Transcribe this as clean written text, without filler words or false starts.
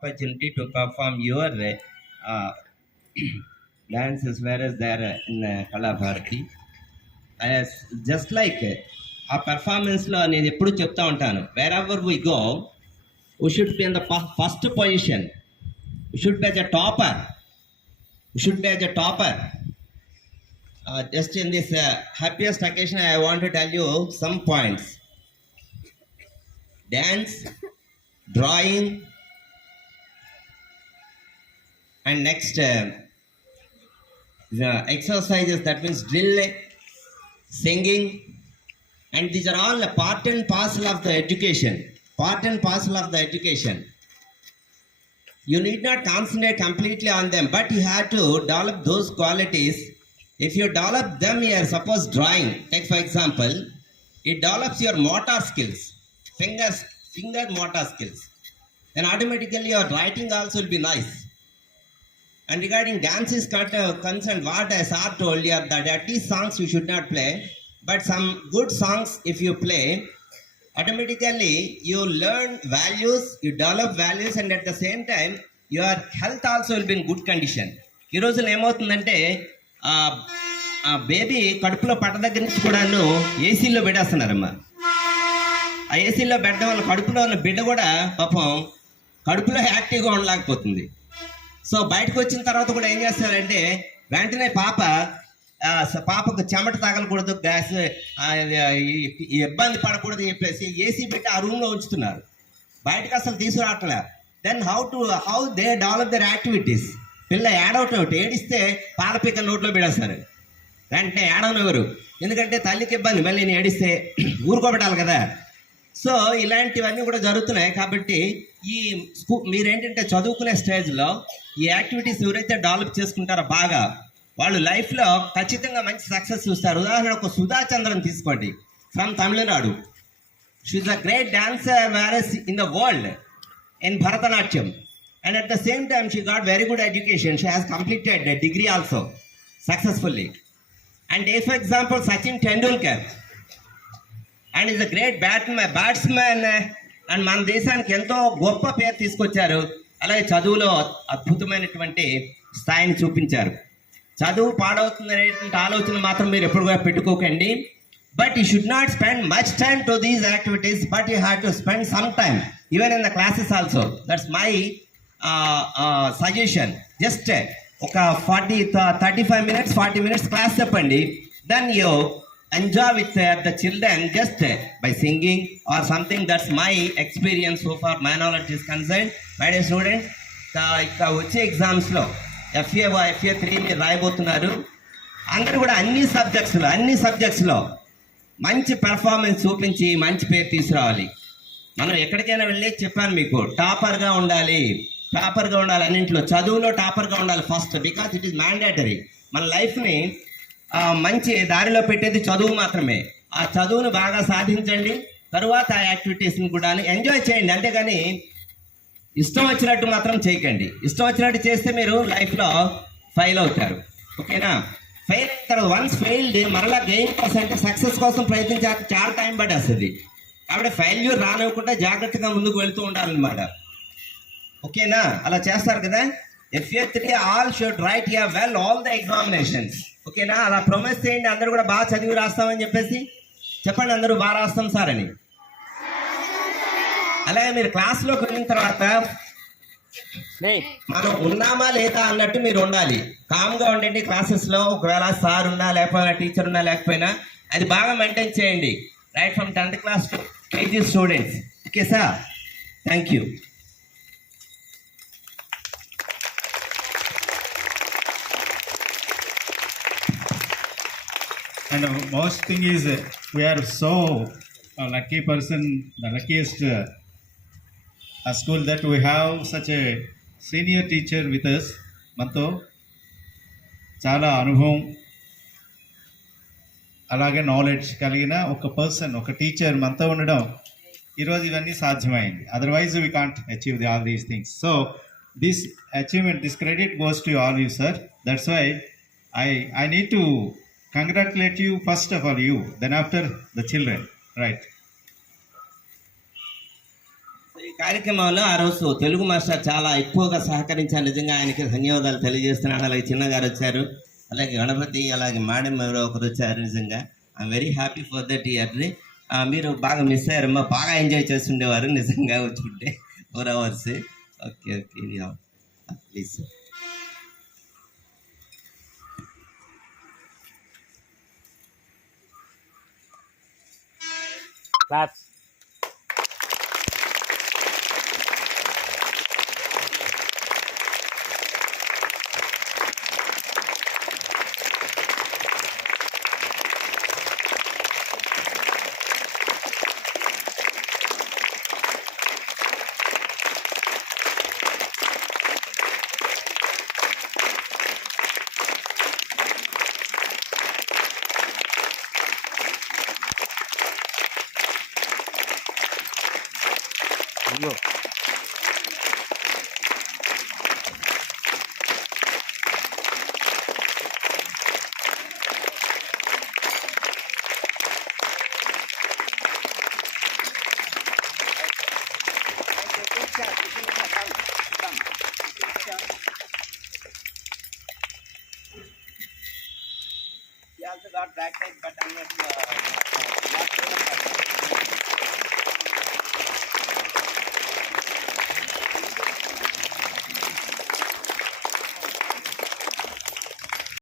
opportunity to perform your uh, dances, whereas there in Kala Bharati. As just like ఆ పెర్ఫార్మెన్స్లో నేను ఎప్పుడు చెప్తా ఉంటాను, wherever we go we should be in the first position. We should be as a topper. We should be as a topper. Just in this happiest occasion, I want to tell you some points. Dance, drawing, and next the exercises, that means drill, singing, and these are all a part and parcel of the education. Part and parcel of the education. You need not concentrate completely on them, but you have to develop those qualities. If you develop them here, suppose drawing, take for example, it develops your motor skills, finger motor skills. Then automatically your writing also will be nice. And regarding dance is concerned, what I saw told you, that at least songs you should not play, but some good songs if you play, automatically you learn values, you develop values, and at the same time your health also will be in good condition. ఈ రోజున ఏమవుతుందంటే బేబీ కడుపులో పట్ట దగ్గర నుంచి కూడాను ఏసీలో పెట్టేస్తున్నారమ్మా. ఆ ఏసీలో పెట్టడం వల్ల కడుపులో ఉన్న బిడ్డ కూడా పాపం కడుపులో యాక్టివ్గా ఉండలేకపోతుంది. సో బయటకు వచ్చిన తర్వాత కూడా ఏం చేస్తారంటే వెంటనే పాపకు చెమట తగలకూడదు, గ్యాస్ ఇబ్బంది పడకూడదు చెప్పేసి ఏసీ పెట్టి ఆ రూమ్లో ఉంచుతున్నారు, బయటకు అసలు తీసుకురావట్లే. Then how they develop their activities. పిల్ల ఏడవటం, ఏడిస్తే పాలపిక్క నోట్లో పెడేస్తారు, వెంటనే ఏడవనెవరు, ఎందుకంటే తల్లికి ఇబ్బంది, మళ్ళీ నేను ఏడిస్తే ఊరుకోబెట్టాలి కదా. సో ఇలాంటివన్నీ కూడా జరుగుతున్నాయి. కాబట్టి ఈ మీరేంటంటే చదువుకునే స్టేజ్లో ఈ యాక్టివిటీస్ ఎవరైతే డెవలప్ చేసుకుంటారో బాగా, వాళ్ళు లైఫ్లో ఖచ్చితంగా మంచి సక్సెస్ చూస్తారు. ఉదాహరణకు సుధా చంద్రన్ తీసుకోండి, from Tamil Nadu. She's a great dancer various in the world in Bharatanatyam, and at the same time she got very good education. She has completed a degree also successfully. And take for example Sachin Tendulkar, and is a great batsman, and మన దేశానికి ఎంతో గొప్ప పేరు తీసుకొచ్చారు. అలాగే చదువులో అద్భుతమైనటువంటి స్థాయిని చూపించారు. చదువు పాడవుతుంది అనేటువంటి ఆలోచన మాత్రం మీరు ఎప్పుడు కూడా పెట్టుకోకండి. But you should not spend much time to these activities, but you have to spend some time even in the classes also. That's my suggestion. Just ఒక 35 minutes 40 minutes క్లాస్ చెప్పండి. దెన్ యూ enjoy with the children just by singing or something. That's my experience so far, my knowledge is concerned. My dear students, ఇక వచ్చే ఎగ్జామ్స్లో FA3 మీరు రాయబోతున్నారు. అందరూ కూడా అన్ని సబ్జెక్ట్స్లో మంచి పెర్ఫార్మెన్స్ చూపించి మంచి పేరు తీసుకురావాలి. మనం ఎక్కడికైనా వెళ్ళి చెప్పాను మీకు, టాపర్గా ఉండాలి అన్నింటిలో. చదువులో టాపర్గా ఉండాలి first, because it is mandatory. మన లైఫ్ని మంచి దారిలో పెట్టేది చదువు మాత్రమే. ఆ చదువును బాగా సాధించండి, తరువాత ఆ యాక్టివిటీస్ని కూడా ఎంజాయ్ చేయండి. అంతేగాని ఇష్టం వచ్చినట్టు మాత్రం చేయకండి. ఇష్టం వచ్చినట్టు చేస్తే మీరు లైఫ్లో ఫెయిల్ అవుతారు. ఓకేనా? ఫెయిల్ అయిన తర్వాత వన్స్ ఫెయిల్డ్ మరలా గెయిన్ కోసం అంటే సక్సెస్ కోసం ప్రయత్నించాక చాలా టైం పడేస్తుంది. కాబట్టి ఫెయిల్యూర్ రానివ్వకుండా జాగ్రత్తగా ముందుకు వెళుతూ ఉండాలన్నమాట. ఓకేనా? అలా చేస్తారు కదా. FA3 all should write here well all the examinations. ఓకేనా? అలా ప్రొమిస్ చేయండి, అందరూ కూడా బాగా చదివి రాస్తామని చెప్పేసి చెప్పండి. అందరూ బాగా రాస్తాం సార్ అని. అలాగే మీరు క్లాస్లోకి వెళ్ళిన తర్వాత మనం ఉన్నామా లేదా అన్నట్టు మీరు ఉండాలి. కామ్గా ఉండండి క్లాసెస్లో. ఒకవేళ సార్ ఉన్నా లేకపోయినా, టీచర్ ఉన్నా లేకపోయినా, అది బాగా మెయింటైన్ చేయండి. Right from 10th class to KG students. Okay sir, thank you. And most thing is we are so lucky person, the luckiest school that we have such a senior teacher with us. మనతో చాలా అనుభవం అలాగే నాలెడ్జ్ కలిగిన ఒక పర్సన్, ఒక టీచర్ మనతో ఉండడం ఈరోజు ఇవన్నీ సాధ్యమైంది. Otherwise we can't achieve all these things. So this achievement, this credit goes to all you sir. దట్స్ వై I need to congratulate you, first of all you, then after the children, right? ఈ కార్యక్రమంలో ఆ రోజు తెలుగు మాస్టర్ చాలా ఎక్కువగా సహకరించారు. నిజంగా ఆయనకి ధన్యవాదాలు తెలియజేస్తున్నాను. అలాగే చిన్నగారు వచ్చారు, అలాగే గణపతి, అలాగే మేడం ఎవరో ఒకరు వచ్చారు. నిజంగా I'm very happy for that year. మీరు బాగా మిస్ అయ్యారమ్మా, బాగా ఎంజాయ్ చేస్తుండేవారు నిజంగా వచ్చుంటే 4 hours. Okay okay, please sir. Claps. Go. He also got backside, but I'm not